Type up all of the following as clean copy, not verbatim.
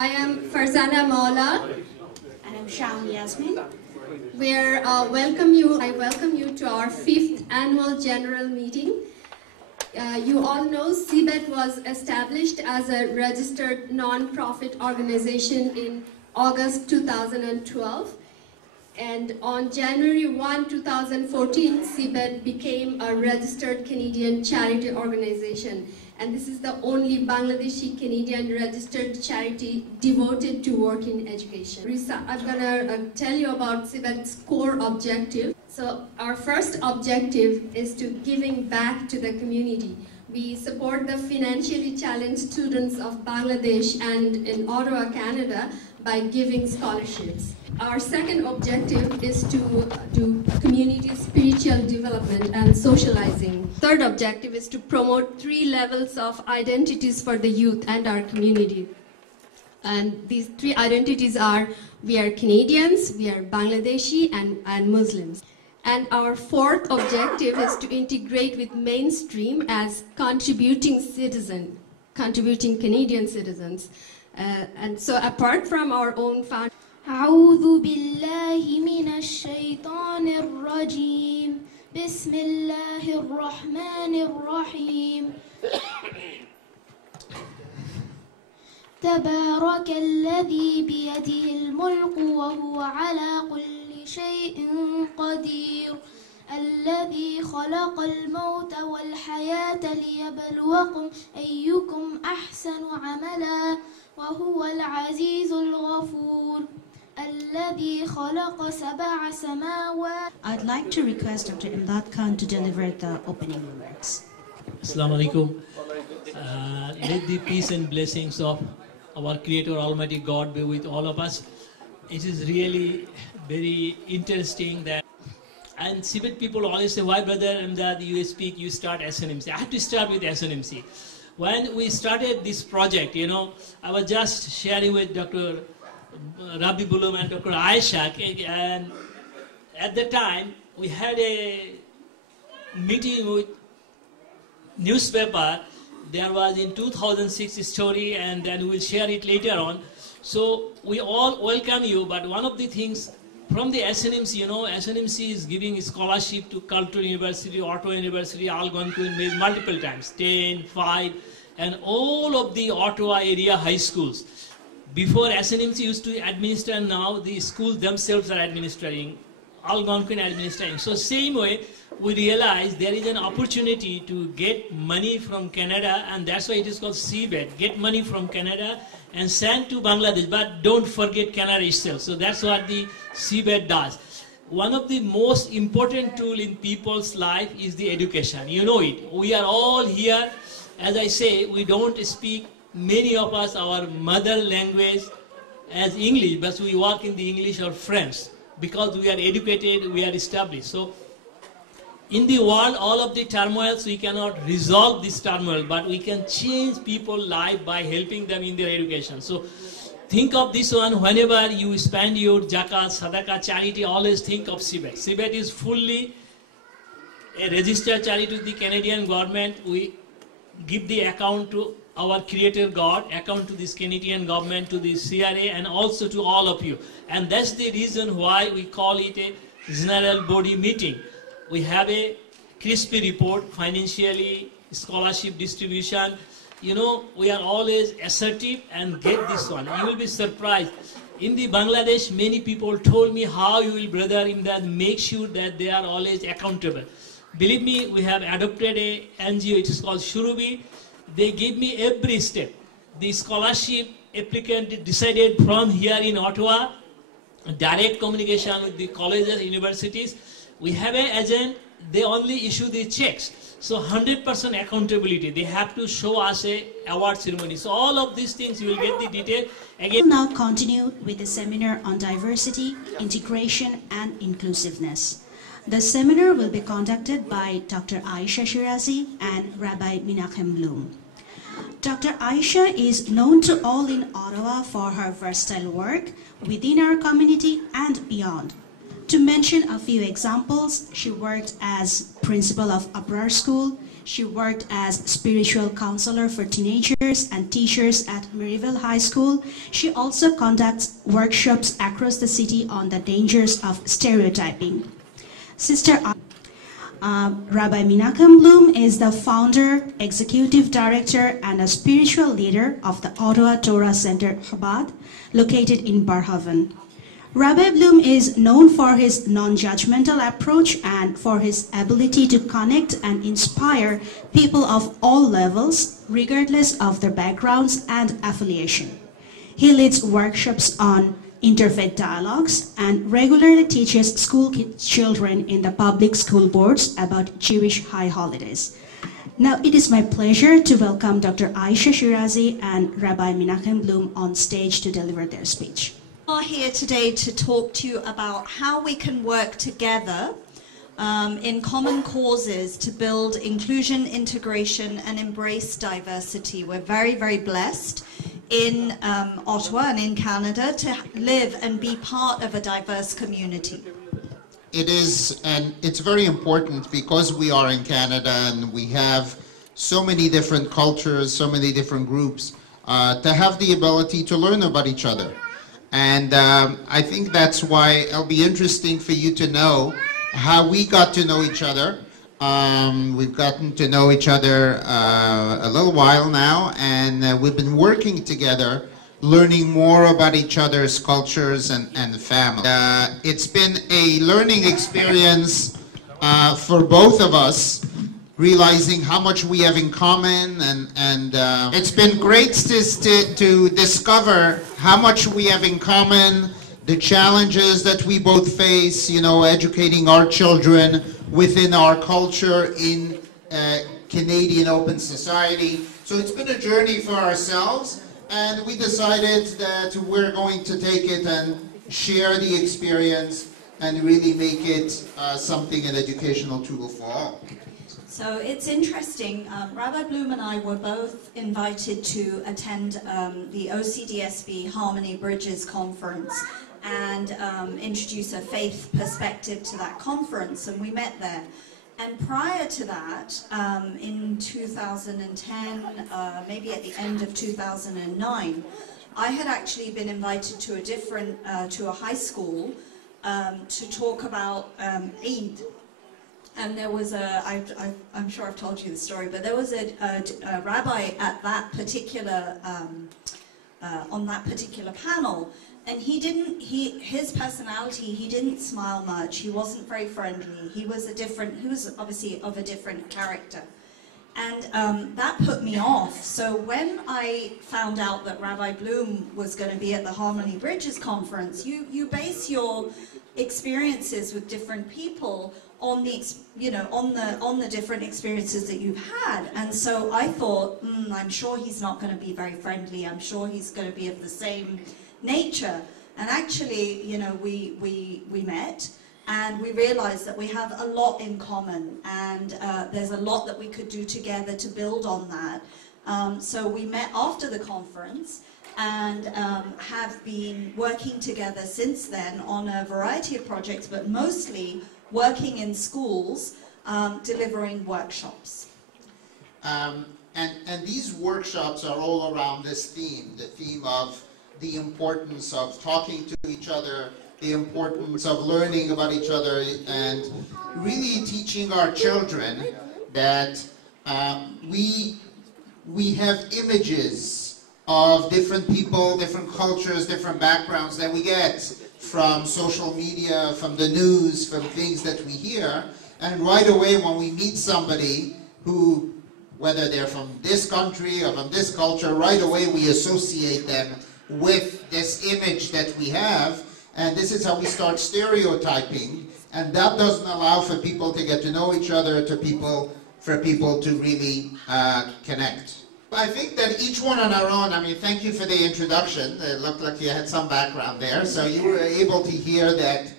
I am Farzana Mowla. And I'm Sham Yasmin. I welcome you to our 5th annual general meeting. You all know Cbet was established as a registered non-profit organization in August 2012. And on January 1, 2014, Cbet became a registered Canadian charity organization. And this is the only Bangladeshi Canadian registered charity devoted to work in education. I'm gonna tell you about Cbet's core objective. So our first objective is to giving back to the community. We support the financially challenged students of Bangladesh and in Ottawa, Canada by giving scholarships. Our second objective is to do community spiritual development and socializing. Third objective is to promote 3 levels of identities for the youth and our community. And these 3 identities are, we are Canadians, we are Bangladeshi, and Muslims. And our fourth objective is to integrate with mainstream as contributing Canadian citizens. And so apart from our own foundation, أعوذ بالله من الشيطان الرجيم بسم الله الرحمن الرحيم تبارك الذي بيده الملك وهو على كل شيء قدير الذي خلق الموت والحياة ليبلوكم أيكم أحسن عملا وهو العزيز الغفور الذي خلق 7 سماوات. I'd like to request Dr. Imdad Khan to deliver the opening remarks. Assalamu alaikum. Let the peace and blessings of our Creator Almighty God be with all of us. It is really very interesting that, and Cbet people always say, why brother Imdad, you speak, you start SNMC. I have to start with SNMC. When we started this project, I was just sharing with Dr. Rabbi Blum and Dr. Aisha, and at the time we had a meeting with newspaper. There was in 2006 story, and then we'll share it later on. So we all welcome you, but one of the things from the SNMC, SNMC is giving scholarship to Cultural University, Ottawa University, Algonquin, multiple times, 10, 5, and all of the Ottawa area high schools. Before SNMC used to administer, now the schools themselves are administering, Algonquin administering. So same way, we realize there is an opportunity to get money from Canada, and that's why it is called Cbet. Get money from Canada and send to Bangladesh, but don't forget Canada itself. So that's what the Cbet does. One of the most important tools in people's life is the education. You know it. We are all here. As I say, we don't speak, many of us, our mother language as English, but we work in the English or French because we are educated, we are established. So in the world, all of the turmoils, we cannot resolve this turmoil, but we can change people's life by helping them in their education. So think of this one, whenever you spend your zakat, sadaqah, charity, always think of Cbet. Cbet is fully a registered charity to the Canadian government. We give the account to our Creator God, account to this Canadian government, to the CRA, and also to all of you. And that's the reason why we call it a general body meeting. We have a crispy report, financially, scholarship distribution. We are always assertive, and get this one. You will be surprised. In the Bangladesh, many people told me how you will, brother Imdad, make sure that they are always accountable. Believe me, we have adopted a NGO, it is called Shurubi. They give me every step. The scholarship applicant decided from here in Ottawa, direct communication with the colleges, universities. We have an agent, they only issue the checks. So 100% accountability. They have to show us a award ceremony. So all of these things, you will get the detail. Again, We'll now continue with the seminar on diversity, integration, and inclusiveness. The seminar will be conducted by Dr. Aisha Sherajee and Rabbi Blum. Dr. Aisha is known to all in Ottawa for her versatile work within our community and beyond. To mention a few examples, she worked as principal of Abrar School, She worked as spiritual counselor for teenagers and teachers at Maryville High School. She also conducts workshops across the city on the dangers of stereotyping. Sister Rabbi Menachem Blum is the founder, executive director, and a spiritual leader of the Ottawa Torah Center Chabad, located in Barrhaven. Rabbi Blum is known for his non-judgmental approach and for his ability to connect and inspire people of all levels, regardless of their backgrounds and affiliation. He leads workshops on interfaith dialogues and regularly teaches school children in the public school boards about Jewish high holidays. Now it is my pleasure to welcome Dr. Aisha Sherajee and Rabbi Menachem Blum on stage to deliver their speech. We are here today to talk to you about how we can work together in common causes to build inclusion, integration, and embrace diversity. We're very, very blessed in Ottawa and in Canada to live and be part of a diverse community. It is, and it's very important because we are in Canada and we have so many different cultures, so many different groups, to have the ability to learn about each other. And I think that's why it'll be interesting for you to know how we got to know each other. We've gotten to know each other a little while now, and we've been working together, learning more about each other's cultures and family. It's been a learning experience for both of us, realizing how much we have in common, and it's been great to discover how much we have in common, the challenges that we both face, you know, educating our children within our culture in Canadian open society. So it's been a journey for ourselves, and we decided that we're going to take it and share the experience and really make it something, an educational tool for all. So it's interesting, Rabbi Blum and I were both invited to attend the OCDSB Harmony Bridges conference and introduce a faith perspective to that conference, and we met there. And prior to that, in 2010, maybe at the end of 2009, I had actually been invited to to a high school to talk about Eid. And there was I'm sure I've told you the story, but there was a rabbi at that particular, on that particular panel, and his personality, he didn't smile much, he wasn't very friendly, he was obviously of a different character. And that put me off. So when I found out that Rabbi Blum was going to be at the Harmony Bridges conference, you base your experiences with different people on the, on the different experiences that you've had. And so I thought, I'm sure he's not going to be very friendly. I'm sure he's going to be of the same nature. And actually, we met, and we realized that we have a lot in common, and there's a lot that we could do together to build on that. So we met after the conference, and have been working together since then on a variety of projects, but mostly working in schools, delivering workshops. And these workshops are all around this theme, the theme of the importance of talking to each other, the importance of learning about each other, and really teaching our children that we have images of different people, different cultures, different backgrounds that we get from social media, from the news, from things that we hear. And right away when we meet somebody who, whether they're from this country or from this culture, right away we associate them with this image that we have. And this is how we start stereotyping. And that doesn't allow for people to get to know each other, for people to really connect. I think that each one on our own, thank you for the introduction. It looked like you had some background there. So you were able to hear that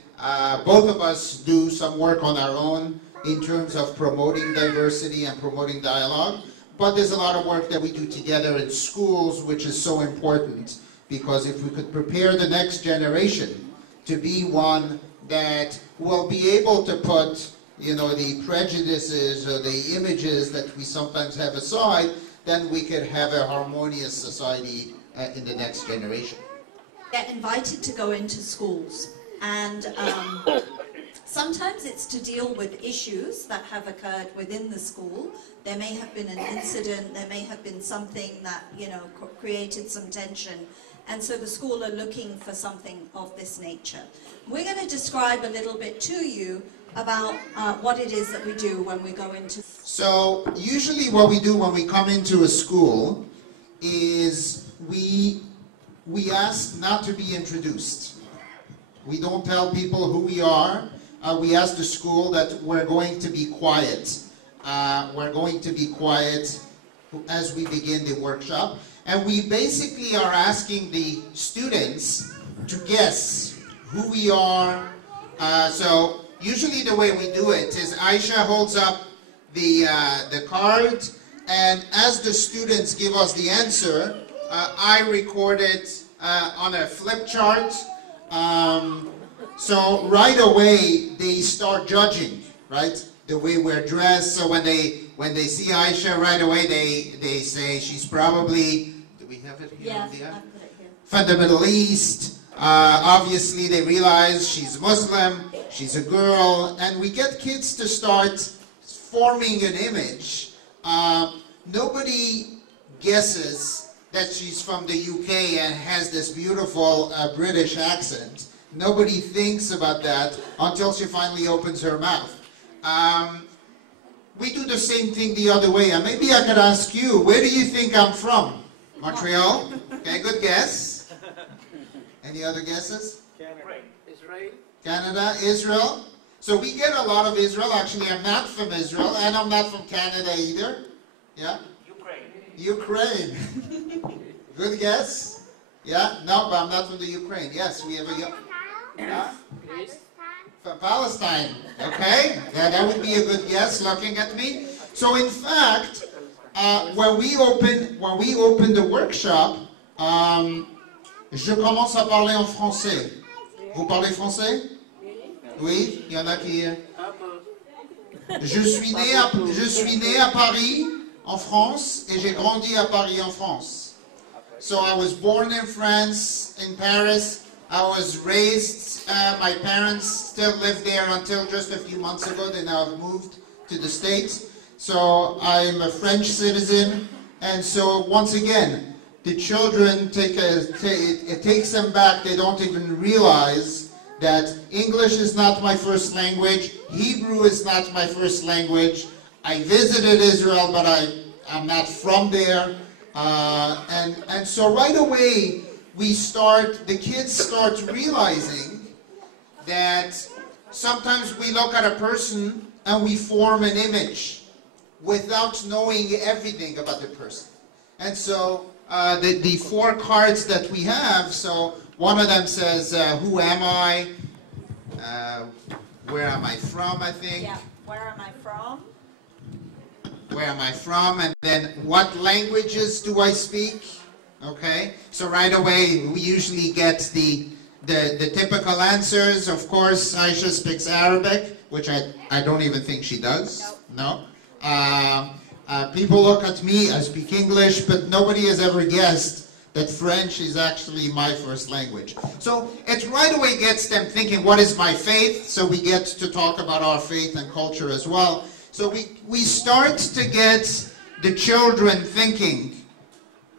both of us do some work on our own in terms of promoting diversity and promoting dialogue. But there's a lot of work that we do together in schools, which is so important, because if we could prepare the next generation to be one that will be able to put the prejudices or the images that we sometimes have aside, then we could have a harmonious society in the next generation. Get invited to go into schools, and sometimes it's to deal with issues that have occurred within the school. There may have been an incident, there may have been something that, created some tension, and so the school are looking for something of this nature. We're going to describe a little bit to you about what it is that we do when we go into... So usually what we do when we come into a school is we ask not to be introduced. We don't tell people who we are. We ask the school that we're going to be quiet. We're going to be quiet as we begin the workshop. And we basically are asking the students to guess who we are. So usually the way we do it is Aisha holds up the card, and as the students give us the answer, I record it on a flip chart. So right away they start judging, right? The way we're dressed. So when they see Aisha, right away they say she's probably, do we have it here? Yes, I've put it here. From the Middle East. Obviously they realize she's Muslim, she's a girl, and we get kids to start forming an image. Nobody guesses that she's from the UK and has this beautiful British accent. Nobody thinks about that until she finally opens her mouth. We do the same thing the other way. And maybe I could ask you, where do you think I'm from? Montreal? Okay, good guess. Any other guesses? Canada. Israel. Canada, Israel. So we get a lot of Israel. Actually, I'm not from Israel, and I'm not from Canada either. Yeah? Ukraine. Good guess? Yeah? No, but I'm not from the Ukraine. Yes, we have a... From Palestine. Okay? Yeah, that would be a good guess, looking at me. So in fact, when we open the workshop, je commence à parler en français. Vous parlez français? Oui, il y en a qui... Je suis né à Paris, en France, et j'ai grandi à Paris, en France. So I was born in France, in Paris. I was raised, my parents still lived there until just a few months ago. They now have moved to the States. So I'm a French citizen. And so once again, the children it takes them back. They don't even realize that English is not my first language. Hebrew is not my first language. I visited Israel, but I'm not from there. And so right away, the kids start realizing that sometimes we look at a person and we form an image without knowing everything about the person. And so the four cards that we have, so one of them says, who am I? Where am I from, I think? Yeah, where am I from? Where am I from? And then what languages do I speak? Okay, so right away we usually get the typical answers. Of course, Aisha speaks Arabic, which I don't even think she does. No. People look at me, I speak English, but nobody has ever guessed that French is actually my first language. So it right away gets them thinking, what is my faith? So we get to talk about our faith and culture as well. So we start to get the children thinking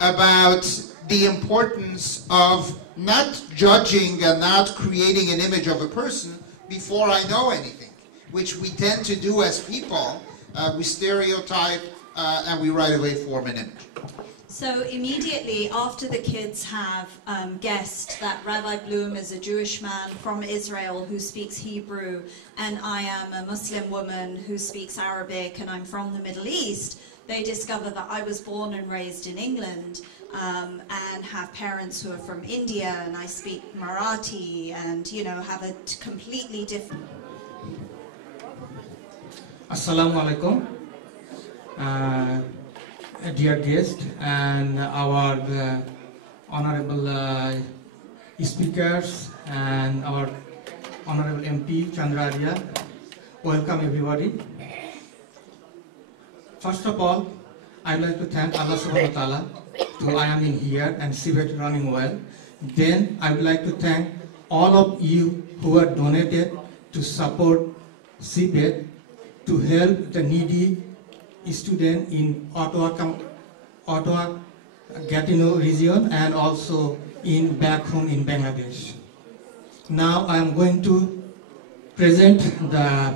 about the importance of not judging and not creating an image of a person before I know anything, which we tend to do as people. We stereotype and we right away form an image. So immediately after the kids have guessed that Rabbi Blum is a Jewish man from Israel who speaks Hebrew, and I am a Muslim woman who speaks Arabic, and I'm from the Middle East, they discover that I was born and raised in England and have parents who are from India, and I speak Marathi, and have a completely different... Assalamu alaikum, dear guest and our honorable speakers and our honorable MP Chandraria. welcome everybody. First of all, I'd like to thank Allah subhanahu wa ta'ala to I am in here and Cbet running well. Then I would like to thank all of you who are donated to support Cbet to help the needy student in Ottawa, Gatineau region, and also in back home in Bangladesh. Now I am going to present the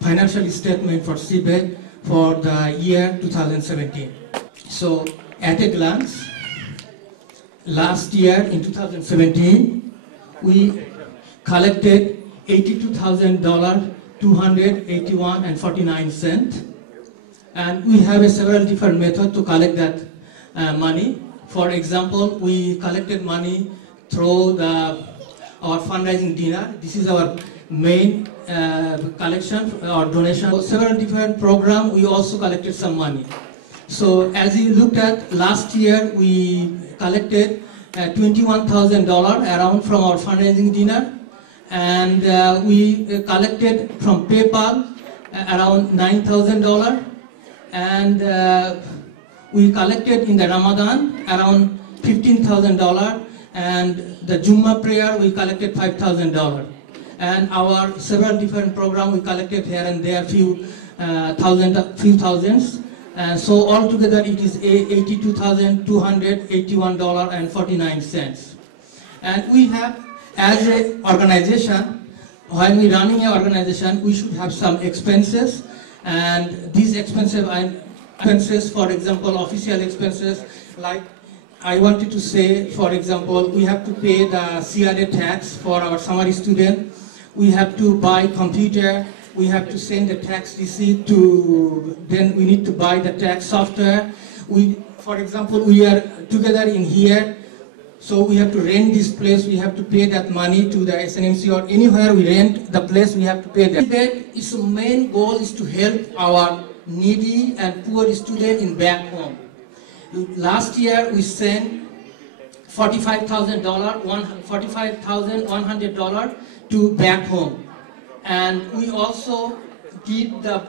financial statement for Cbet for the year 2017. So at a glance, last year in 2017, we collected $82,000, $281.49, and we have several different methods to collect that money. For example, we collected money through our fundraising dinner. This is our main collection or donation. For several different programs, we also collected some money. So as you looked at last year, we collected $21,000 around from our fundraising dinner, and we collected from PayPal around $9,000, and we collected in the Ramadan around $15,000, and the Jummah prayer we collected $5,000, and our several different programs we collected here and there few thousands. So altogether it is $82,281.49. And we have, as an organization, when we running an organization, we should have some expenses, and these expenses, for example, official expenses, like I wanted to say, for example, we have to pay the CRA tax for our summary student, we have to buy computer, we have to send the tax receipt to, then we need to buy the tax software. For example, we are together in here, so we have to rent this place, we have to pay that money to the SNMC or anywhere we rent the place, we have to pay that. Its main goal is to help our needy and poor students in back home. Last year we sent $45,100 to back home. And we also give the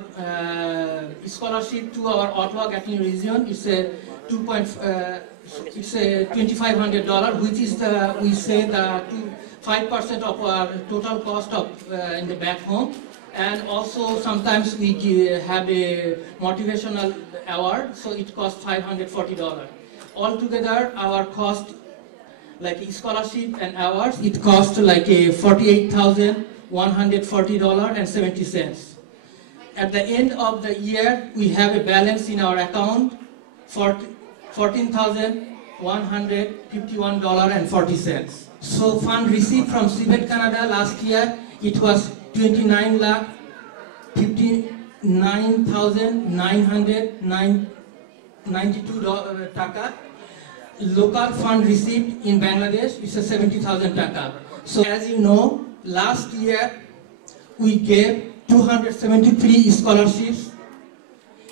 scholarship to our Ottawa Gatineau region. It's a $2,500, which is we say the 5% of our total cost of in the back home. And also sometimes we have a motivational award, so it costs $540. Altogether, our cost, like scholarship and awards, it costs like a $48,140.70. At the end of the year, we have a balance in our account for $14,151.40. So fund received from Cbet Canada last year, it was $29,59,992 taka. Local fund received in Bangladesh is 70,000 taka. So as you know, last year we gave 273 scholarships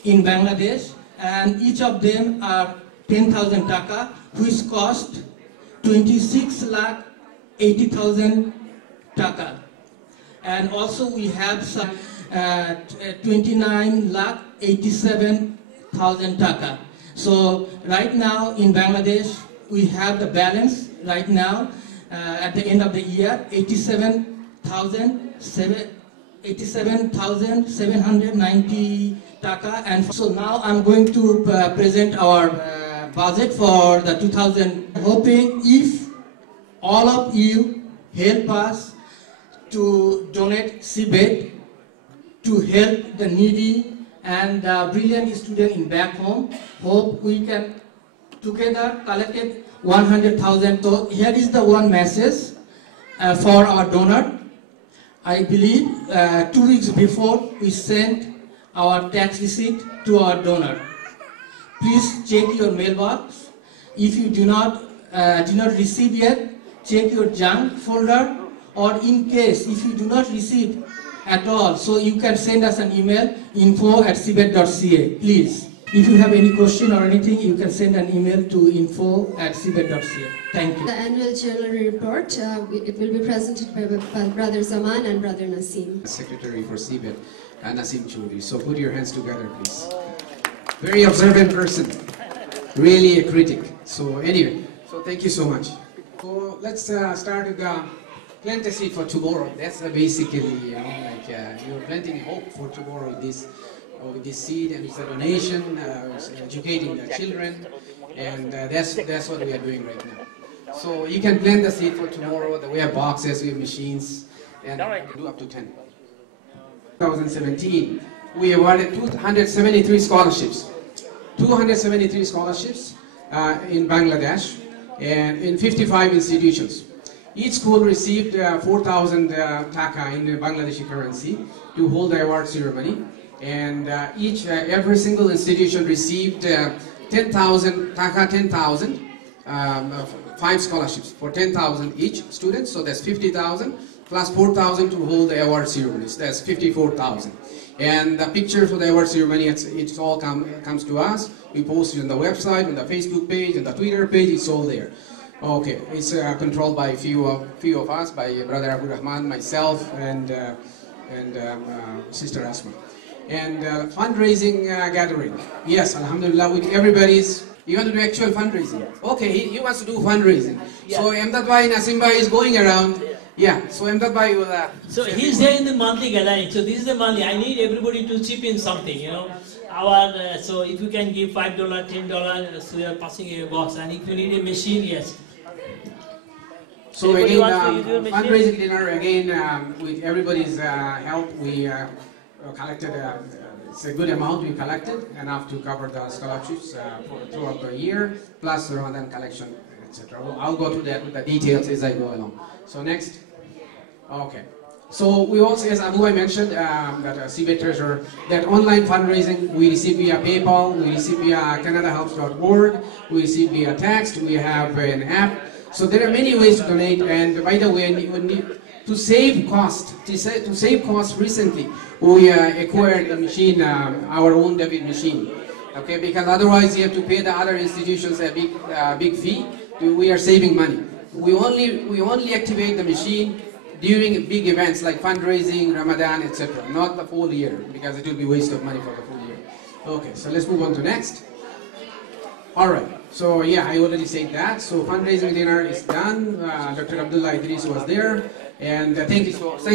in Bangladesh, and each of them are 10,000 taka, which cost 26,80,000 taka. And also we have some 29,87,000 taka. So right now in Bangladesh we have the balance right now at the end of the year 87,790 taka. And so now I'm going to present our budget for the 2000. Hoping if all of you help us to donate Cbet to help the needy and the brilliant student in back home. Hope we can together collected 100,000. So here is the one message for our donor. I believe 2 weeks before we sent our tax receipt to our donor. Please check your mailbox. If you do not receive yet, check your junk folder, or in case if you do not receive at all, so you can send us an email info@cbet.ca, please. If you have any question or anything, you can send an email to info@cbet.ca. Thank you. The annual general report, it will be presented by Brother Zaman and Brother Nasim. Secretary for Cbet, Nasim Choudhury. So put your hands together, please. Very observant person, really a critic. So anyway, so thank you so much. So let's start with plant a seed for tomorrow. That's basically, you're planting hope for tomorrow with this seed, and it's a donation, it's educating the children, and that's what we are doing right now. So you can plant the seed for tomorrow. We have boxes, we have machines, and do up to 10. 2017, we awarded 273 scholarships. 273 scholarships in Bangladesh and in 55 institutions. Each school received 4,000 taka in Bangladeshi currency to hold the award ceremony. And every single institution received 10,000 taka, 10,000, 5 scholarships for 10,000 each student. So that's 50,000 plus 4,000 to hold the award ceremonies. That's 54,000. And the picture for the award ceremony, it's all comes to us. We post it on the website, on the Facebook page, on the Twitter page. It's all there. Okay, it's controlled by a few of us, by Brother Abu Rahman, myself, and Sister Asma. And fundraising gathering. Yes, alhamdulillah, with everybody's. You want to do actual fundraising? Okay, he wants to do fundraising. Yeah. So Ahmad Bhai Nasim Bhai is going around. Yeah, so Ahmad Bhai will... So he's there in the monthly gathering. So this is the monthly. I need everybody to chip in something, you know. So if you can give $5, $10, so we are passing a box. And if you need a machine, yes. So again, fundraising dinner, again, with everybody's help, we collected, it's a good amount we collected, enough to cover the scholarships throughout the year, plus the Ramadan collection, etc. I'll go to that with the details as I go along. So next. Okay. So we also, as Abu mentioned, that Cbet Treasurer, that online fundraising we receive via PayPal, we receive via CanadaHelps.org, we receive via text, we have an app. So there are many ways to donate, and by the way, to save cost, recently, we acquired a machine, our own debit machine. Okay, because otherwise you have to pay the other institutions a big fee. We are saving money. We only activate the machine during big events like fundraising, Ramadan, etc. Not the full year, because it will be waste of money for the full year. Okay, so let's move on to next. All right. So yeah, I already said that. So fundraising dinner is done. Dr. Abdullah Idris was there, and thank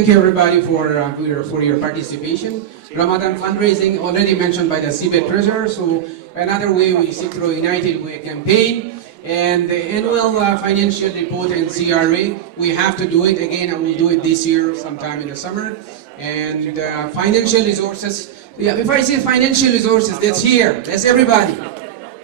you everybody for your participation. Ramadan fundraising already mentioned by the Cbet Treasurer. So another way we see through United Way campaign, and the annual financial report and CRA. We have to do it again, and we'll do it this year sometime in the summer. And financial resources. Yeah, if I say financial resources, that's here. That's everybody.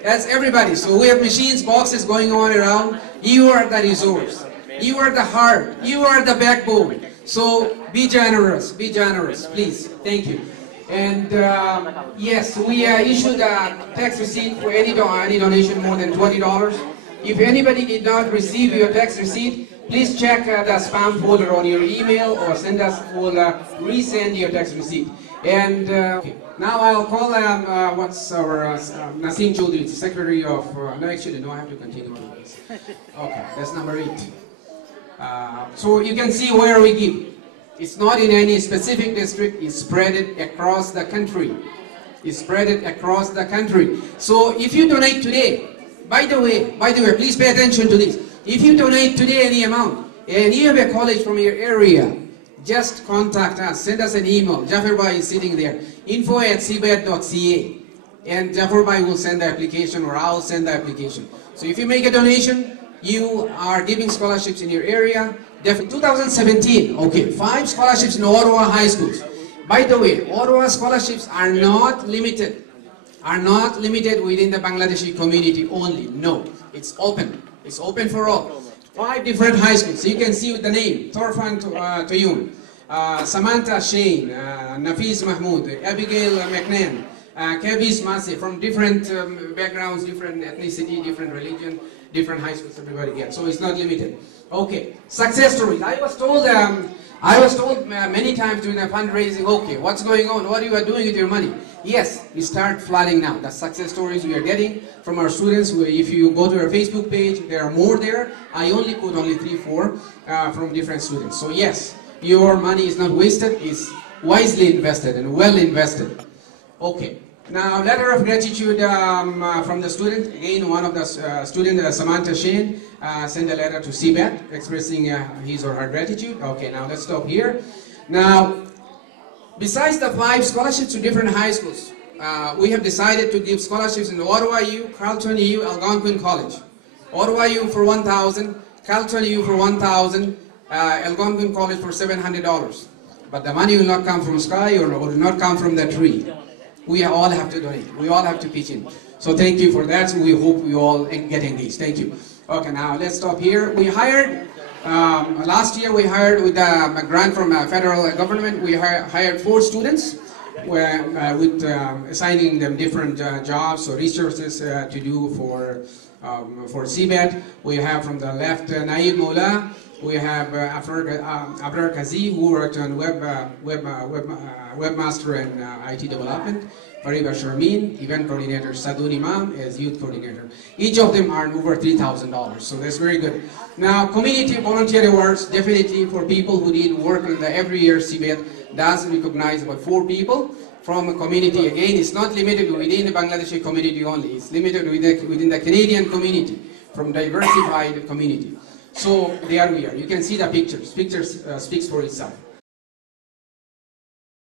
That's everybody. So we have machines, boxes going on around. You are the resource. You are the heart. You are the backbone. So be generous, please. Thank you. And yes, we issued a tax receipt for any donation more than $20. If anybody did not receive your tax receipt, please check the spam folder on your email or send us. We'll resend your tax receipt. And okay. Now I'll call what's our Nasim Choudhury, Secretary of. No, actually, no, I have to continue with this. Okay, that's number 8. So you can see where we give. It's not in any specific district. It's spread it across the country. It's spread it across the country. So if you donate today, by the way, please pay attention to this. If you donate today any amount, and you have a college from your area, just contact us, send us an email. Jafar Bhai is sitting there, info@cbet.ca, and Jafar Bhai will send the application, or I'll send the application. So if you make a donation, you are giving scholarships in your area. 2017, okay, 5 scholarships in Ottawa high schools. By the way, Ottawa scholarships are not limited within the Bangladeshi community only. No, it's open. It's open for all. 5 different high schools. You can see with the name, Torfan Toyun, Samantha Shane, Nafis Mahmood, Abigail McNain, Kavis Masi, from different backgrounds, different ethnicity, different religion, different high schools, everybody gets. So it's not limited. Okay, success stories. I was told many times during the fundraising, okay, what's going on? What you are doing with your money? Yes, we start flooding now. The success stories we are getting from our students. If you go to our Facebook page, there are more there. I only put only 3-4 from different students. So yes, your money is not wasted, it's wisely invested and well invested. Okay. Now, letter of gratitude from the student. Again, one of the students, Samantha Shane, sent a letter to Cbet expressing his or her gratitude. Okay, now let's stop here. Now, besides the 5 scholarships to different high schools, we have decided to give scholarships in Ottawa U, Carleton U, Algonquin College. Ottawa U for $1,000, Carleton U for $1,000, Algonquin College for $700. But the money will not come from sky or will not come from the tree. We all have to donate. We all have to pitch in. So thank you for that. So we hope we all get engaged. Thank you. Okay, now let's stop here. We hired, last year we hired with a grant from federal government, we hired 4 students with assigning them different jobs or resources to do for Cbet. We have from the left Naib Mowla. We have Abrar Quazi, who worked on webmaster and IT development. Fariba Sharmin, event coordinator. Sadun Imam as youth coordinator. Each of them earned over $3,000, so that's very good. Now, community volunteer awards, definitely for people who did work in the every year Cbet does recognize about 4 people from a community. Again, it's not limited within the Bangladeshi community only. It's limited within the Canadian community, from diversified community. So there we are. You can see the pictures. Pictures speaks for itself.